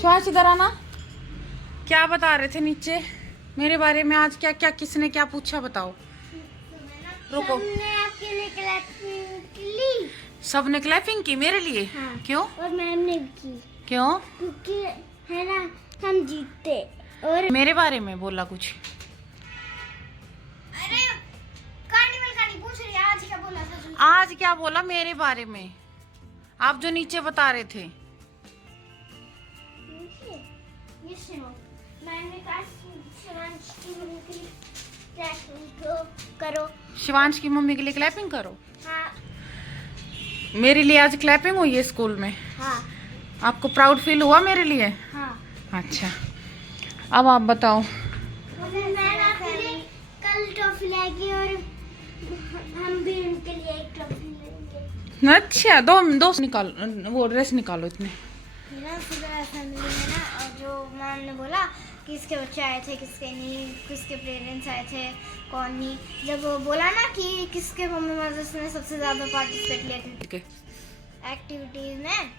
शिवांश इधर आना। क्या बता रहे थे नीचे मेरे बारे में? आज क्या क्या किसने क्या पूछा बताओ। रुको। सबने आपके लिए क्लैपिंग की। सबने क्लैपिंग की मेरे लिए? हाँ। क्यों? और मैम ने भी की। क्यों? क्योंकि है ना हम जीते। और मेरे बारे में बोला कुछ? अरे कार्निवल का नहीं पूछ रही, आज क्या बोला था? आज क्या बोला मेरे बारे में? आप जो नीचे बता रहे थे। ये सुनो, मैंने कहा शिवांश की मम्मी के लिए क्लैपिंग करो। शिवांश की मम्मी के लिए क्लैपिंग करो। हाँ मेरे लिए आज क्लैपिंग हुई है स्कूल में। हाँ आपको प्राउड फील हुआ मेरे लिए? हाँ। अच्छा, अब आप बताओ। मैम आपके लिए कल ट्रॉफी लाएगी और हम भी उनके लिए एक ट्रॉफी लेंगे। अच्छा, दो दो निकालो, वो ड्रेस निकालो इतने। ना सुबह असेंबली में ना, और जो मैम ने बोला किसके बच्चे आए थे, किसके नहीं, किसके पेरेंट्स आए थे, कौन नहीं। जब वो बोला ना कि किसके मम्मी मदर्स ने सबसे ज़्यादा पार्टिसिपेट लिया थे एक्टिविटीज़ में,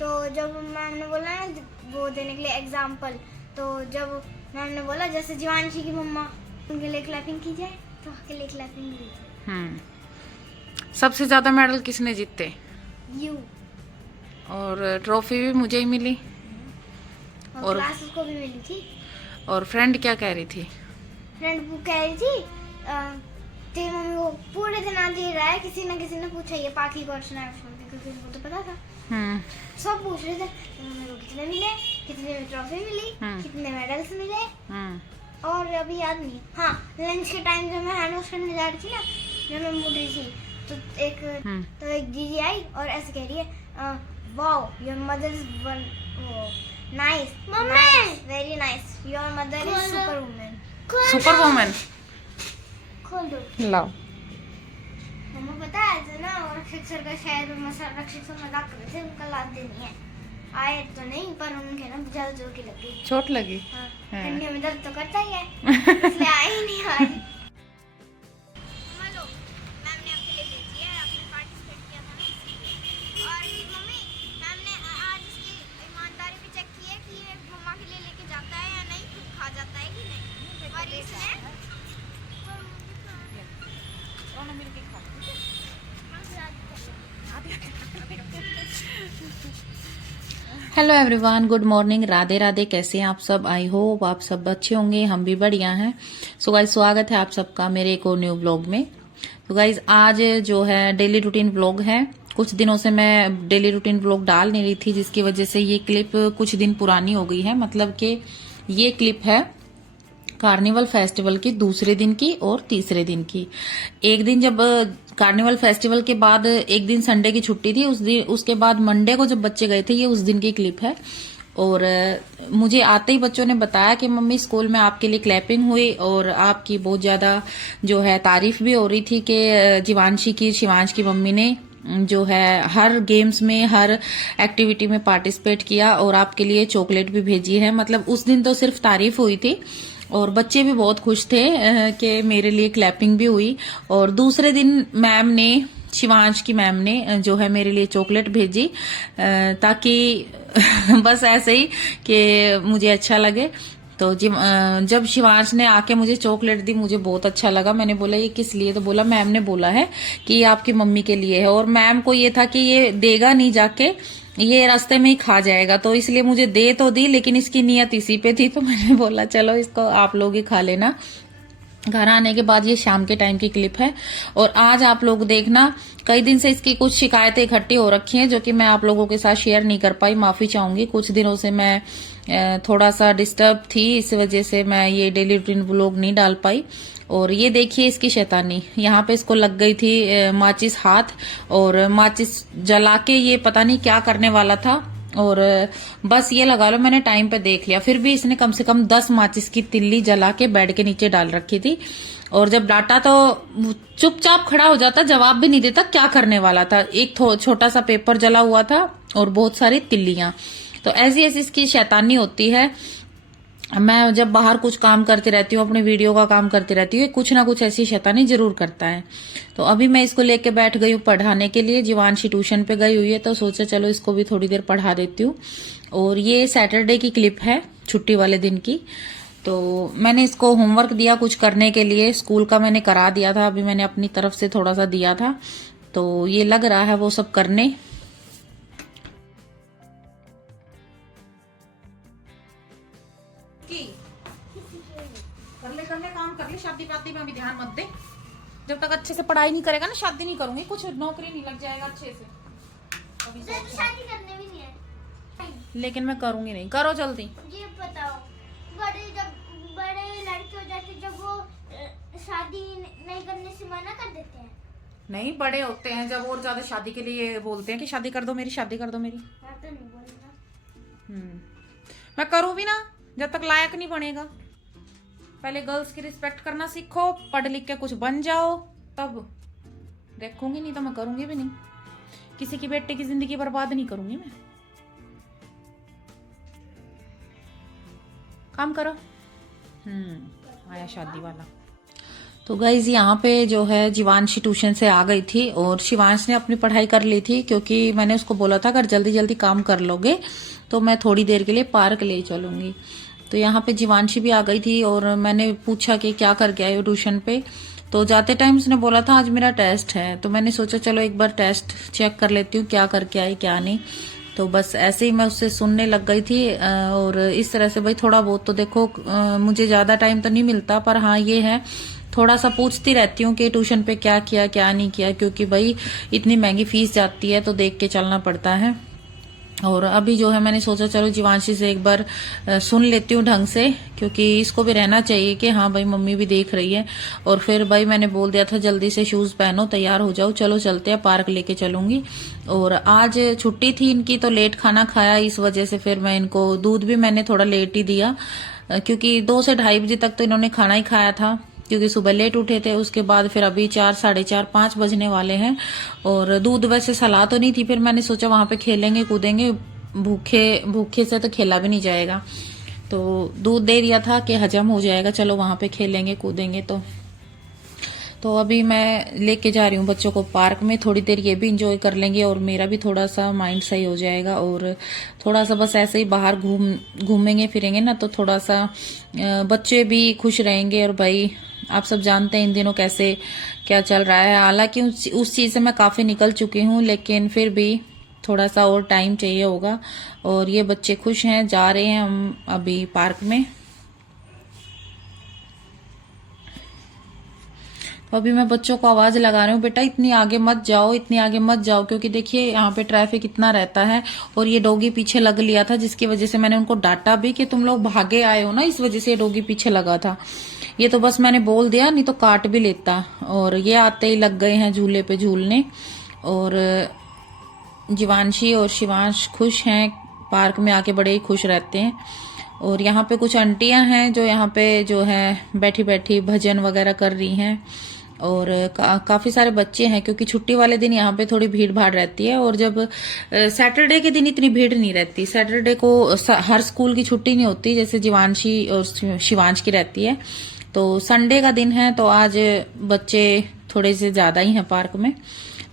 तो जब मैम ने बोला ना वो देने के लिए एग्जाम्पल, तो जब मैम ने बोला जैसे जीवांशी की मम्मा, उनके लिए क्लैपिंग की जाए तो उसके लिए क्लैपिंग की जाए। सबसे ज्यादा मेडल किसने जीते? यू। और ट्रॉफी भी मुझे ही मिली। और क्लासेस को भी मिली थी। और फ्रेंड क्या कह रही थी? फ्रेंड वो कह रही थी तेरी मम्मी को पूरे दिन आज ये रहा है, किसी ना किसी ने पूछा ये पाखी क्वेश्चन है, क्योंकि उनको तो पता था। सब पूछ रहे थे मम्मी को कितने मिले, कितने ट्रॉफी मिली, कितने मेडल्स मिले। और अभी याद नहीं। हाँ, लंच के टाइम जब मैं हैंड वॉश करने जा रही थी ना, जब मैं मुड़ रही थी, तो एक दीदी आई और ऐसे कह रही है wow your mother is nice, very nice, your mother is super woman. Super woman. खोल दो। लाओ। मम्मा पता है जो ना रक्षक सर का शायद रक्षक सर मजाक कर रहे थे, उनका लाभ देनी है। आए तो नहीं, पर उनके ना ज्यादा जोर की लगी, चोट लगी। हाँ, ठंडी में दर्द तो करता ही है, इसलिए आए ही नहीं आए। मैम ने आपके लिए भेजी है, आपने पार्टिसिपेट किया था ना इसलिए। और मम्मी, मैम ने आज इसकी ईमानदारी भी चेक की है कि ये मम्मा के लिए लेके जाता है या नहीं, खुद खा जाता है कि नहीं। और इसने hello everyone, good morning, Radhe Radhe. कैसे हैं आप सब? आई होप आप सब अच्छे होंगे, हम भी बढ़िया हैं। सो गाइस, स्वागत है आप सबका मेरे एक और न्यू ब्लॉग में। तो गाइस, आज जो है डेली रूटीन ब्लॉग है। कुछ दिनों से मैं डेली रूटीन ब्लॉग डाल नहीं रही थी, जिसकी वजह से ये क्लिप कुछ दिन पुरानी हो गई है। मतलब कि ये क्लिप है कार्निवल फेस्टिवल की दूसरे दिन की और तीसरे दिन की। एक दिन जब कार्निवल फेस्टिवल के बाद एक दिन संडे की छुट्टी थी, उस दिन उसके बाद मंडे को जब बच्चे गए थे, ये उस दिन की क्लिप है। और मुझे आते ही बच्चों ने बताया कि मम्मी स्कूल में आपके लिए क्लैपिंग हुई और आपकी बहुत ज्यादा जो है तारीफ भी हो रही थी कि जीवांशी की, शिवांश की मम्मी ने जो है हर गेम्स में, हर एक्टिविटी में पार्टिसिपेट किया और आपके लिए चॉकलेट भी भेजी है। मतलब उस दिन तो सिर्फ तारीफ हुई थी और बच्चे भी बहुत खुश थे कि मेरे लिए क्लैपिंग भी हुई। और दूसरे दिन मैम ने, शिवांश की मैम ने जो है मेरे लिए चॉकलेट भेजी, ताकि बस ऐसे ही कि मुझे अच्छा लगे। तो जब शिवांश ने आके मुझे चॉकलेट दी, मुझे बहुत अच्छा लगा। मैंने बोला ये किस लिए? तो बोला मैम ने बोला है कि ये आपकी मम्मी के लिए है। और मैम को ये था कि ये देगा नहीं जाके, ये रास्ते में ही खा जाएगा, तो इसलिए मुझे दे तो दी, लेकिन इसकी नियत इसी पे थी। तो मैंने बोला चलो इसको आप लोग ही खा लेना। घर आने के बाद ये शाम के टाइम की क्लिप है। और आज आप लोग देखना, कई दिन से इसकी कुछ शिकायतें इकट्ठी हो रखी हैं, जो कि मैं आप लोगों के साथ शेयर नहीं कर पाई, माफी चाहूंगी। कुछ दिनों से मैं थोड़ा सा डिस्टर्ब थी, इस वजह से मैं ये डेली रूटीन व्लॉग नहीं डाल पाई। और ये देखिए इसकी शैतानी, यहाँ पे इसको लग गई थी माचिस हाथ, और माचिस जला के ये पता नहीं क्या करने वाला था। और बस ये लगा लो मैंने टाइम पे देख लिया, फिर भी इसने कम से कम 10 माचिस की तिल्ली जला के बेड के नीचे डाल रखी थी। और जब डांटा तो चुपचाप खड़ा हो जाता, जवाब भी नहीं देता क्या करने वाला था। एक छोटा सा पेपर जला हुआ था और बहुत सारी तिल्लियां। तो ऐसी ऐसी इसकी शैतानी होती है। मैं जब बाहर कुछ काम करती रहती हूँ, अपने वीडियो का काम करती रहती हूँ, कुछ ना कुछ ऐसी शैतानी जरूर करता है। तो अभी मैं इसको लेके बैठ गई हूँ पढ़ाने के लिए। जीवांशी ट्यूशन पे गई हुई है तो सोचा चलो इसको भी थोड़ी देर पढ़ा देती हूँ। और ये सैटरडे की क्लिप है, छुट्टी वाले दिन की। तो मैंने इसको होमवर्क दिया कुछ करने के लिए, स्कूल का मैंने करा दिया था, अभी मैंने अपनी तरफ से थोड़ा सा दिया था, तो ये लग रहा है वो सब करने। कर ले काम कर ले, शादी पादी में अभी ध्यान मत दे। जब तक अच्छे से पढ़ाई नहीं करेगा ना, शादी नहीं करूंगी, कुछ नौकरी नहीं लग जाएगा अच्छे से। अभी तो शादी करने भी नहीं है, लेकिन मैं करूंगी नहीं। करो जल्दी। ये बताओ, बड़े लड़के हो जाते जब वो शादी नहीं करने से मना कर देते हैं। नहीं, बड़े होते हैं जब और ज्यादा शादी के लिए बोलते हैं कि शादी कर दो मेरी, शादी कर दो मेरी। मैं तो नहीं बोलूंगा। मैं करूँ भी ना, जब तक लायक नहीं बनेगा। पहले गर्ल्स की रिस्पेक्ट करना सीखो, पढ़ लिख के कुछ बन जाओ, तब देखूंगी, नहीं तो मैं करूंगी भी नहीं। किसी की बेटे की जिंदगी बर्बाद नहीं करूंगी मैं। काम करो। आया शादी वाला। तो गाइज यहाँ पे जो है जीवांशी ट्यूशन से आ गई थी और शिवांश ने अपनी पढ़ाई कर ली थी, क्योंकि मैंने उसको बोला था अगर जल्दी जल्दी काम कर लोगे तो मैं थोड़ी देर के लिए पार्क ले चलूंगी। तो यहाँ पे जीवांशी भी आ गई थी और मैंने पूछा कि क्या कर गया है ट्यूशन पे। तो जाते टाइम उसने बोला था आज मेरा टेस्ट है, तो मैंने सोचा चलो एक बार टेस्ट चेक कर लेती हूँ क्या करके आई क्या नहीं। तो बस ऐसे ही मैं उससे सुनने लग गई थी। और इस तरह से भाई थोड़ा बहुत तो देखो, मुझे ज्यादा टाइम तो नहीं मिलता, पर हाँ ये है थोड़ा सा पूछती रहती हूँ कि ट्यूशन पे क्या किया क्या नहीं किया, क्योंकि भाई इतनी महंगी फीस जाती है तो देख के चलना पड़ता है। और अभी जो है मैंने सोचा चलो जीवांशी से एक बार सुन लेती हूँ ढंग से, क्योंकि इसको भी रहना चाहिए कि हाँ भाई मम्मी भी देख रही है। और फिर भाई मैंने बोल दिया था जल्दी से शूज पहनो, तैयार हो जाओ, चलो चलते हैं, पार्क लेके चलूंगी। और आज छुट्टी थी इनकी तो लेट खाना खाया, इस वजह से फिर मैं इनको दूध भी मैंने थोड़ा लेट ही दिया, क्योंकि 2 से 2:30 बजे तक तो इन्होंने खाना ही खाया था, क्योंकि सुबह लेट उठे थे। उसके बाद फिर अभी 4, 4:30, 5 बजने वाले हैं। और दूध वैसे सलाह तो नहीं थी, फिर मैंने सोचा वहां पे खेलेंगे कूदेंगे, भूखे से तो खेला भी नहीं जाएगा, तो दूध दे दिया था कि हजम हो जाएगा, चलो वहां पे खेलेंगे कूदेंगे। तो अभी मैं लेके जा रही हूँ बच्चों को पार्क में, थोड़ी देर ये भी इंजॉय कर लेंगे और मेरा भी थोड़ा सा माइंड सही हो जाएगा। और थोड़ा सा बस ऐसे ही बाहर घूमेंगे फिरेंगे ना, तो थोड़ा सा बच्चे भी खुश रहेंगे। और भाई आप सब जानते हैं इन दिनों कैसे क्या चल रहा है, हालांकि उस चीज से मैं काफी निकल चुकी हूँ, लेकिन फिर भी थोड़ा सा और टाइम चाहिए होगा। और ये बच्चे खुश हैं, जा रहे हैं हम अभी पार्क में। तो अभी मैं बच्चों को आवाज लगा रही हूँ, बेटा इतनी आगे मत जाओ, इतनी आगे मत जाओ, क्योंकि देखिए यहाँ पे ट्रैफिक इतना रहता है। और ये डॉगी पीछे लग लिया था, जिसकी वजह से मैंने उनको डांटा भी कि तुम लोग भागे आए हो ना, इस वजह से ये डॉगी पीछे लगा था। ये तो बस मैंने बोल दिया, नहीं तो काट भी लेता। और ये आते ही लग गए हैं झूले पे झूलने। और जीवांशी और शिवांश खुश हैं, पार्क में आके बड़े ही खुश रहते हैं। और यहाँ पे कुछ आंटियां हैं जो यहाँ पे जो है बैठी बैठी भजन वगैरह कर रही हैं। और काफी सारे बच्चे हैं, क्योंकि छुट्टी वाले दिन यहाँ पे थोड़ी भीड़ भाड़ रहती है। और जब सैटरडे के दिन इतनी भीड़ नहीं रहती, सैटरडे को हर स्कूल की छुट्टी नहीं होती, जैसे जीवांशी और शिवांश की रहती है। तो संडे का दिन है, तो आज बच्चे थोड़े से ज्यादा ही हैं पार्क में।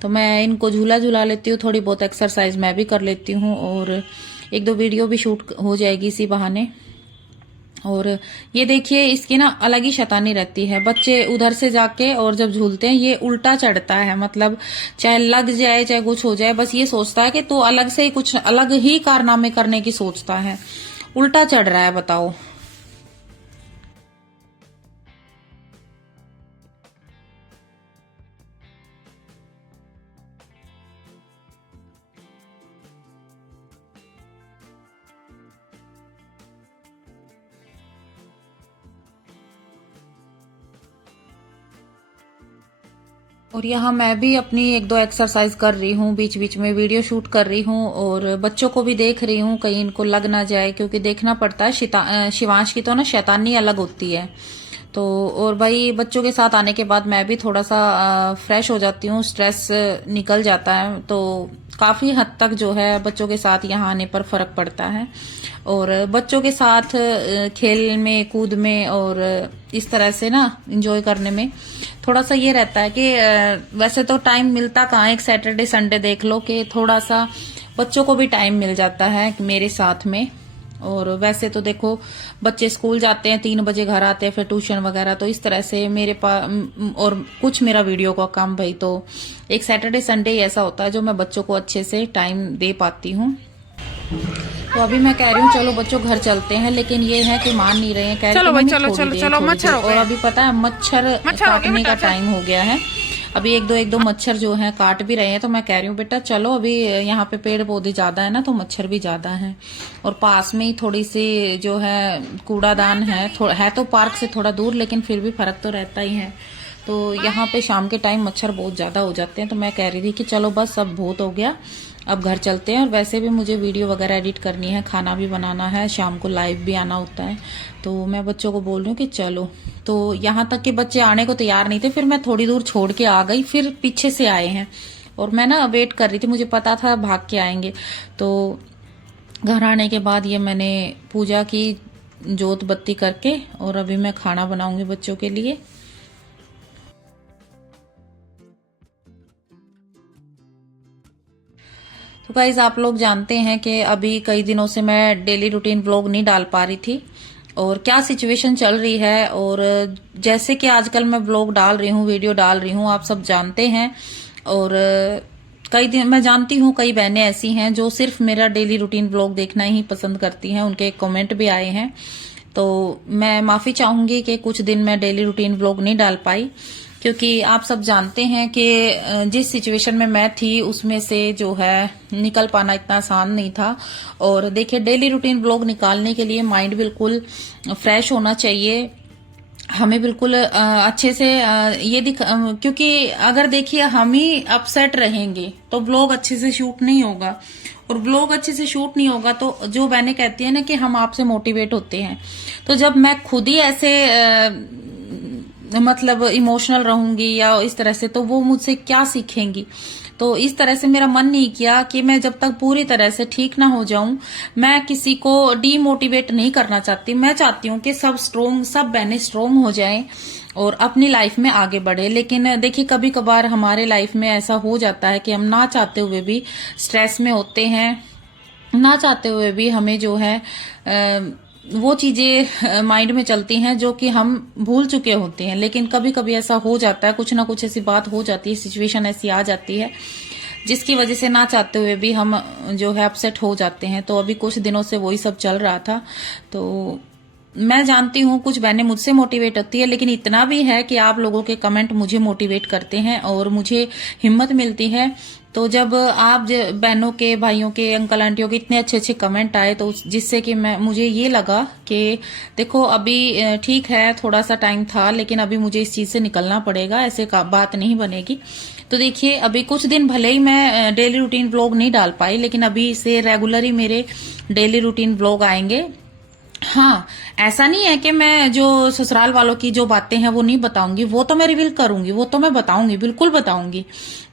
तो मैं इनको झूला झूला लेती हूँ, थोड़ी बहुत एक्सरसाइज मैं भी कर लेती हूँ, और 1-2 वीडियो भी शूट हो जाएगी इसी बहाने। और ये देखिए इसकी ना अलग ही शैतानी रहती है, बच्चे उधर से जाके और जब झूलते हैं ये उल्टा चढ़ता है, मतलब चाहे लग जाए चाहे कुछ हो जाए, बस ये सोचता है कि तो अलग से ही कुछ अलग ही कारनामे करने की सोचता है, उल्टा चढ़ रहा है, बताओ। और यहाँ मैं भी अपनी 1-2 एक्सरसाइज कर रही हूँ, बीच बीच में वीडियो शूट कर रही हूँ, और बच्चों को भी देख रही हूँ कहीं इनको लग ना जाए, क्योंकि देखना पड़ता है। शिवांश की तो ना शैतानी अलग होती है। तो और भाई बच्चों के साथ आने के बाद मैं भी थोड़ा सा फ्रेश हो जाती हूँ, स्ट्रेस निकल जाता है, तो काफी हद तक जो है बच्चों के साथ यहाँ आने पर फर्क पड़ता है। और बच्चों के साथ खेल में, कूद में और इस तरह से ना एंजॉय करने में थोड़ा सा ये रहता है कि वैसे तो टाइम मिलता कहाँ, एक सैटरडे संडे देख लो कि थोड़ा सा बच्चों को भी टाइम मिल जाता है मेरे साथ में। और वैसे तो देखो बच्चे स्कूल जाते हैं, 3 बजे घर आते हैं, फिर ट्यूशन वगैरह, तो इस तरह से मेरे पास और कुछ मेरा वीडियो का काम भाई, तो एक सैटरडे संडे ही ऐसा होता है जो मैं बच्चों को अच्छे से टाइम दे पाती हूँ। तो अभी मैं कह रही हूँ चलो बच्चों घर चलते हैं, लेकिन ये है कि मान नहीं रहे हैं, कह रहे हैं चलो मच्छर, और अभी पता है मच्छर काटने का टाइम हो गया है। अभी एक दो मच्छर जो हैं काट भी रहे हैं, तो मैं कह रही हूँ बेटा चलो, अभी यहाँ पे पेड़ पौधे ज्यादा है ना तो मच्छर भी ज्यादा है, और पास में ही थोड़ी सी जो है कूड़ादान है तो पार्क से थोड़ा दूर, लेकिन फिर भी फर्क तो रहता ही है। तो यहाँ पे शाम के टाइम मच्छर बहुत ज्यादा हो जाते हैं, तो मैं कह रही थी कि चलो बस अब बहुत हो गया, अब घर चलते हैं। और वैसे भी मुझे वीडियो वगैरह एडिट करनी है, खाना भी बनाना है, शाम को लाइव भी आना होता है, तो मैं बच्चों को बोल रही हूँ कि चलो। तो यहाँ तक कि बच्चे आने को तैयार नहीं थे, फिर मैं थोड़ी दूर छोड़ के आ गई, फिर पीछे से आए हैं, और मैं ना वेट कर रही थी, मुझे पता था भाग के आएंगे। तो घर आने के बाद ये मैंने पूजा की जोत बत्ती करके, और अभी मैं खाना बनाऊंगी बच्चों के लिए। तो गाइज आप लोग जानते हैं कि अभी कई दिनों से मैं डेली रूटीन व्लॉग नहीं डाल पा रही थी, और क्या सिचुएशन चल रही है, और जैसे कि आजकल मैं व्लॉग डाल रही हूँ, वीडियो डाल रही हूँ, आप सब जानते हैं। और कई दिन मैं जानती हूँ कई बहनें ऐसी हैं जो सिर्फ मेरा डेली रूटीन व्लॉग देखना ही पसंद करती हैं, उनके कमेंट भी आए हैं। तो मैं माफी चाहूंगी कि कुछ दिन मैं डेली रूटीन व्लॉग नहीं डाल पाई, क्योंकि आप सब जानते हैं कि जिस सिचुएशन में मैं थी उसमें से जो है निकल पाना इतना आसान नहीं था। और देखिए डेली रूटीन व्लॉग निकालने के लिए माइंड बिल्कुल फ्रेश होना चाहिए, हमें बिल्कुल अच्छे से क्योंकि अगर देखिए हम ही अपसेट रहेंगे तो व्लॉग अच्छे से शूट नहीं होगा, और व्लॉग अच्छे से शूट नहीं होगा तो जो बहनें कहती है ना कि हम आपसे मोटिवेट होते हैं, तो जब मैं खुद ही ऐसे मतलब इमोशनल रहूंगी या इस तरह से, तो वो मुझसे क्या सीखेंगी। तो इस तरह से मेरा मन नहीं किया कि मैं जब तक पूरी तरह से ठीक ना हो जाऊं, मैं किसी को डीमोटिवेट नहीं करना चाहती। मैं चाहती हूं कि सब बहनें स्ट्रोंग हो जाएं और अपनी लाइफ में आगे बढ़े। लेकिन देखिए कभी कभार हमारे लाइफ में ऐसा हो जाता है कि हम ना चाहते हुए भी स्ट्रेस में होते हैं, ना चाहते हुए भी हमें जो है वो चीजें माइंड में चलती हैं जो कि हम भूल चुके होते हैं। लेकिन कभी कभी ऐसा हो जाता है, कुछ ना कुछ ऐसी बात हो जाती है, सिचुएशन ऐसी आ जाती है जिसकी वजह से ना चाहते हुए भी हम जो है अपसेट हो जाते हैं। तो अभी कुछ दिनों से वही सब चल रहा था। तो मैं जानती हूँ कुछ बहनें मुझसे मोटिवेट होती है, लेकिन इतना भी है कि आप लोगों के कमेंट मुझे मोटिवेट करते हैं और मुझे हिम्मत मिलती है। तो जब आप बहनों के, भाइयों के, अंकल आंटियों के इतने अच्छे अच्छे कमेंट आए, तो जिससे कि मुझे ये लगा कि देखो अभी ठीक है थोड़ा सा टाइम था, लेकिन अभी मुझे इस चीज से निकलना पड़ेगा, ऐसे बात नहीं बनेगी। तो देखिए अभी कुछ दिन भले ही मैं डेली रूटीन व्लॉग नहीं डाल पाई, लेकिन अभी से रेगुलर ही मेरे डेली रूटीन व्लॉग आएंगे। हाँ, ऐसा नहीं है कि मैं जो ससुराल वालों की जो बातें हैं वो नहीं बताऊंगी, वो तो मैं रिवील करूंगी, वो तो मैं बताऊंगी, बिल्कुल बताऊंगी।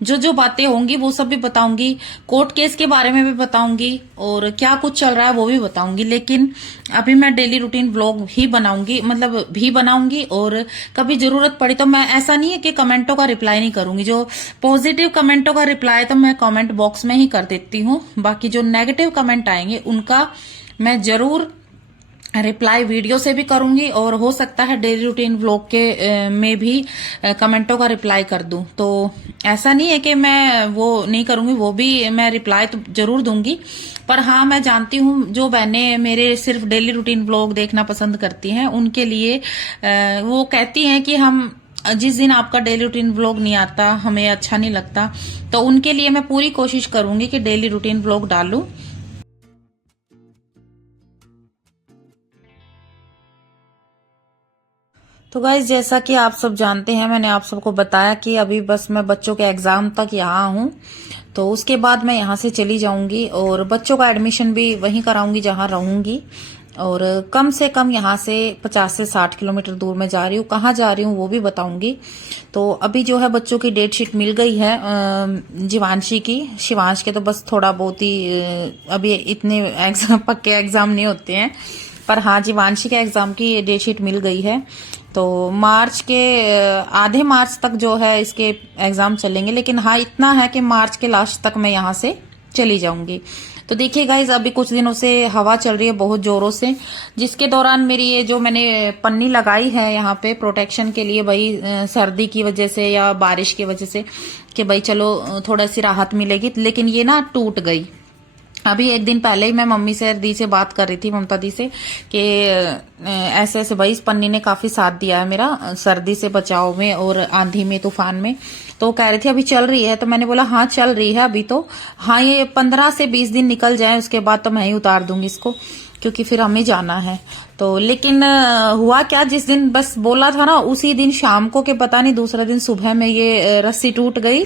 जो बातें होंगी वो सब भी बताऊंगी, कोर्ट केस के बारे में भी बताऊंगी, और क्या कुछ चल रहा है वो भी बताऊंगी। लेकिन अभी मैं डेली रूटीन व्लॉग ही बनाऊंगी, और कभी जरूरत पड़ी तो मैं, ऐसा नहीं है कि कमेंटों का रिप्लाई नहीं करूंगी। जो पॉजिटिव कमेंटों का रिप्लाई तो मैं कमेंट बॉक्स में ही कर देती हूँ, बाकी जो नेगेटिव कमेंट आएंगे उनका मैं जरूर रिप्लाई वीडियो से भी करूंगी, और हो सकता है डेली रूटीन व्लॉग के में भी कमेंटों का रिप्लाई कर दूं। तो ऐसा नहीं है कि मैं वो नहीं करूंगी, वो भी मैं रिप्लाई तो जरूर दूंगी। पर हाँ, मैं जानती हूँ जो बहनें मेरे सिर्फ डेली रूटीन व्लॉग देखना पसंद करती हैं, उनके लिए वो कहती हैं कि हम जिस दिन आपका डेली रूटीन व्लॉग नहीं आता हमें अच्छा नहीं लगता। तो उनके लिए मैं पूरी कोशिश करूंगी कि डेली रूटीन व्लॉग डालूं। तो गाइज जैसा कि आप सब जानते हैं, मैंने आप सबको बताया कि अभी बस मैं बच्चों के एग्जाम तक यहाँ हूँ, तो उसके बाद मैं यहाँ से चली जाऊंगी और बच्चों का एडमिशन भी वहीं कराऊंगी जहाँ रहूंगी। और कम से कम यहाँ से 50 से 60 किलोमीटर दूर में जा रही हूँ। कहाँ जा रही हूँ वो भी बताऊंगी। तो अभी जो है बच्चों की डेट शीट मिल गई है, जीवांशी की। शिवांश के तो बस थोड़ा बहुत ही अभी इतने एग्जाम पक्के एग्जाम नहीं होते हैं, पर हाँ जीवांशी के एग्जाम की डेट शीट मिल गई है। तो मार्च के आधे मार्च तक जो है इसके एग्जाम चलेंगे, लेकिन हाँ इतना है कि मार्च के लास्ट तक मैं यहाँ से चली जाऊंगी। तो देखिए गाइज, अभी कुछ दिनों से हवा चल रही है बहुत जोरों से, जिसके दौरान मेरी ये जो मैंने पन्नी लगाई है यहाँ पे प्रोटेक्शन के लिए, भाई सर्दी की वजह से या बारिश की वजह से, कि भाई चलो थोड़ा सी राहत मिलेगी, लेकिन ये ना टूट गई। अभी एक दिन पहले ही मैं मम्मी से दी से बात कर रही थी, ममता दी से, कि ऐसे ऐसे भाई इस पन्नी ने काफी साथ दिया है मेरा सर्दी से बचाव में और आंधी में तूफान में। तो कह रही थी अभी चल रही है, तो मैंने बोला हाँ चल रही है अभी तो, हाँ ये 15 से 20 दिन निकल जाए उसके बाद तो मैं ही उतार दूंगी इसको, क्योंकि फिर हमें जाना है। तो लेकिन हुआ क्या, जिस दिन बस बोला था ना उसी दिन शाम को, के पता नहीं दूसरा दिन सुबह में ये रस्सी टूट गई।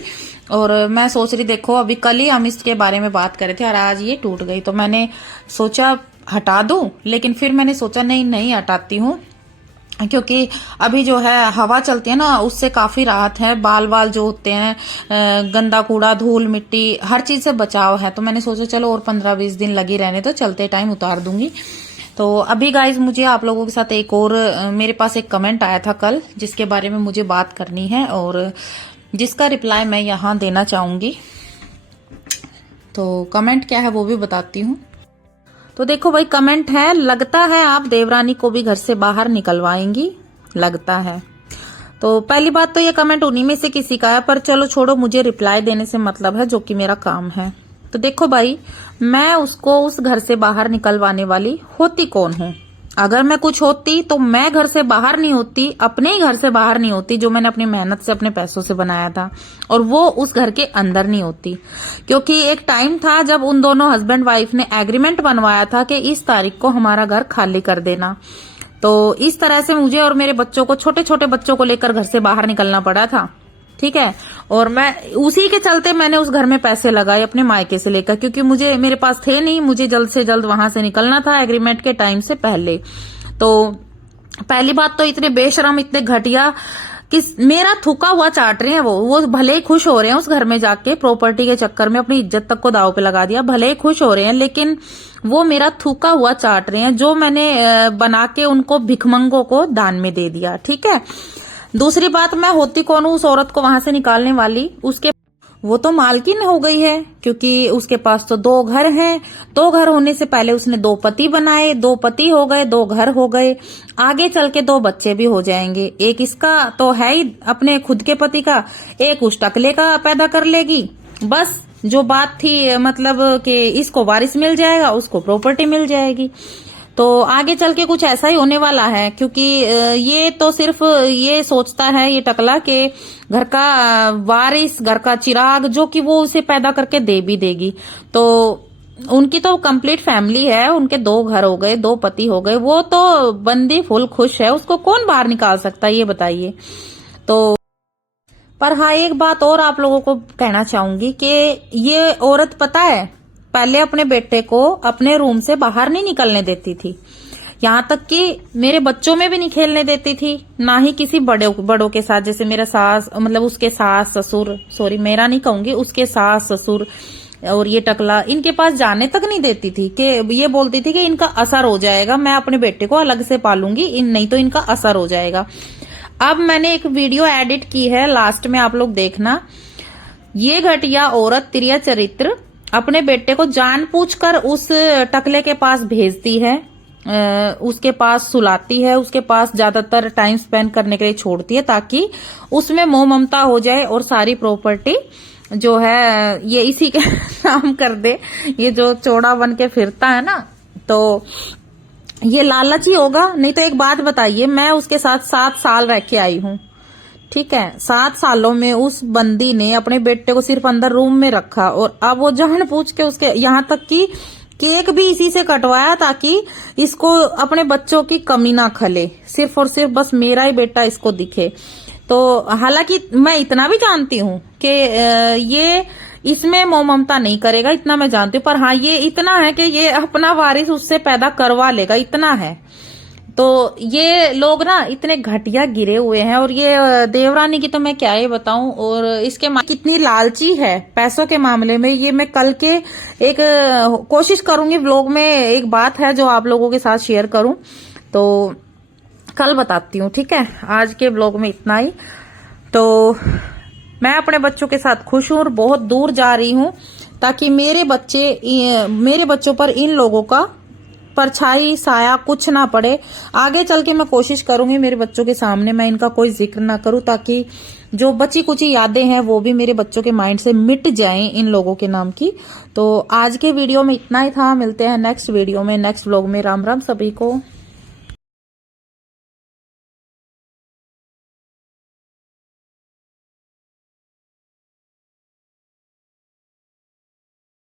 और मैं सोच रही, देखो अभी कल ही हम इसके बारे में बात कर रहे थे और आज ये टूट गई। तो मैंने सोचा हटा दूं, लेकिन फिर मैंने सोचा नहीं हटाती हूँ, क्योंकि अभी जो है हवा चलती है ना उससे काफी राहत है। बाल जो होते हैं, गंदा कूड़ा, धूल मिट्टी, हर चीज से बचाव है। तो मैंने सोचा चलो और 15-20 दिन लगी रहने तो चलते टाइम उतार दूंगी। तो अभी गाइज मुझे आप लोगों के साथ एक और, मेरे पास एक कमेंट आया था कल जिसके बारे में मुझे बात करनी है और जिसका रिप्लाई मैं यहाँ देना चाहूंगी। तो कमेंट क्या है वो भी बताती हूँ। तो देखो भाई, कमेंट है, लगता है आप देवरानी को भी घर से बाहर निकलवाएंगी, लगता है। तो पहली बात तो ये कमेंट उन्हीं में से किसी का है, पर चलो छोड़ो, मुझे रिप्लाई देने से मतलब है, जो कि मेरा काम है। तो देखो भाई, मैं उसको उस घर से बाहर निकलवाने वाली होती कौन हूँ? अगर मैं कुछ होती तो मैं घर से बाहर नहीं होती, अपने ही घर से बाहर नहीं होती, जो मैंने अपनी मेहनत से अपने पैसों से बनाया था, और वो उस घर के अंदर नहीं होती। क्योंकि एक टाइम था जब उन दोनों हस्बैंड वाइफ ने एग्रीमेंट बनवाया था कि इस तारीख को हमारा घर खाली कर देना। तो इस तरह से मुझे और मेरे बच्चों को, छोटे छोटे बच्चों को लेकर घर से बाहर निकलना पड़ा था, ठीक है। और मैं उसी के चलते मैंने उस घर में पैसे लगाए अपने मायके से लेकर, क्योंकि मेरे पास थे नहीं, मुझे जल्द से जल्द वहां से निकलना था एग्रीमेंट के टाइम से पहले। तो पहली बात तो इतने बेशरम, इतने घटिया कि मेरा थूका हुआ चाट रहे हैं वो भले ही खुश हो रहे हैं उस घर में जाके, प्रॉपर्टी के चक्कर में अपनी इज्जत तक को दाव पे लगा दिया, भले ही खुश हो रहे हैं, लेकिन वो मेरा थूका हुआ चाट रहे हैं जो मैंने बना के उनको भिखमंगों को दान में दे दिया, ठीक है। दूसरी बात, मैं होती कौन हूँ उस औरत को वहां से निकालने वाली? वो तो मालकिन हो गई है, क्योंकि उसके पास तो 2 घर हैं। 2 घर होने से पहले उसने 2 पति बनाए, 2 पति हो गए, 2 घर हो गए, आगे चल के 2 बच्चे भी हो जाएंगे। एक इसका तो है ही अपने खुद के पति का, एक उस टकले का पैदा कर लेगी। बस जो बात थी मतलब कि इसको वारिस मिल जाएगा, उसको प्रॉपर्टी मिल जाएगी। तो आगे चल के कुछ ऐसा ही होने वाला है, क्योंकि ये तो सिर्फ ये सोचता है ये टकला के घर का वारिस, घर का चिराग, जो कि वो उसे पैदा करके दे भी देगी। तो उनकी तो कंप्लीट फैमिली है, उनके 2 घर हो गए, 2 पति हो गए, वो तो बंदी फुल खुश है, उसको कौन बाहर निकाल सकता है ये बताइए। तो पर हाँ, एक बात और आप लोगों को कहना चाहूंगी कि ये औरत पता है पहले अपने बेटे को अपने रूम से बाहर नहीं निकलने देती थी, यहाँ तक कि मेरे बच्चों में भी नहीं खेलने देती थी, ना ही किसी बड़ों के साथ, जैसे मेरा सास, मतलब उसके सास ससुर, सॉरी मेरा नहीं कहूंगी, उसके सास ससुर और ये टकला, इनके पास जाने तक नहीं देती थी। कि ये बोलती थी कि इनका असर हो जाएगा, मैं अपने बेटे को अलग से पालूंगी, नहीं तो इनका असर हो जाएगा। अब मैंने एक वीडियो एडिट की है, लास्ट में आप लोग देखना। ये घटिया औरत, तिरिया चरित्र, अपने बेटे को जानबूझकर उस टकले के पास भेजती है, उसके पास सुलाती है, उसके पास ज्यादातर टाइम स्पेंड करने के लिए छोड़ती है, ताकि उसमें मोह ममता हो जाए और सारी प्रॉपर्टी जो है ये इसी के नाम कर दे। ये जो चौड़ा बन के फिरता है ना, तो ये लालची होगा। नहीं तो एक बात बताइए, मैं उसके साथ 7 साल रह के आई हूँ, ठीक है। 7 सालों में उस बंदी ने अपने बेटे को सिर्फ अंदर रूम में रखा, और अब वो जानबूझ के उसके, यहाँ तक कि केक भी इसी से कटवाया ताकि इसको अपने बच्चों की कमी ना खले, सिर्फ और सिर्फ बस मेरा ही बेटा इसको दिखे। तो हालांकि मैं इतना भी जानती हूँ कि इसमें मोह ममता नहीं करेगा, इतना मैं जानती हूँ। पर हाँ ये इतना है कि ये अपना वारिस उससे पैदा करवा लेगा, इतना है। तो ये लोग ना इतने घटिया गिरे हुए हैं। और ये देवरानी की तो मैं क्या ही बताऊं। और इसके कितनी लालची है पैसों के मामले में, ये मैं कल के एक कोशिश करूंगी व्लॉग में, एक बात है जो आप लोगों के साथ शेयर करूं, तो कल बताती हूँ, ठीक है। आज के व्लॉग में इतना ही। तो मैं अपने बच्चों के साथ खुश हूं और बहुत दूर जा रही हूं ताकि मेरे बच्चों पर इन लोगों का परछाई साया कुछ ना पड़े। आगे चल के मैं कोशिश करूंगी मेरे बच्चों के सामने मैं इनका कोई जिक्र ना करूं, ताकि जो बची कुची यादें हैं वो भी मेरे बच्चों के माइंड से मिट जाएं इन लोगों के नाम की। तो आज के वीडियो में इतना ही था। मिलते हैं नेक्स्ट वीडियो में, नेक्स्ट व्लॉग में। राम राम सभी को।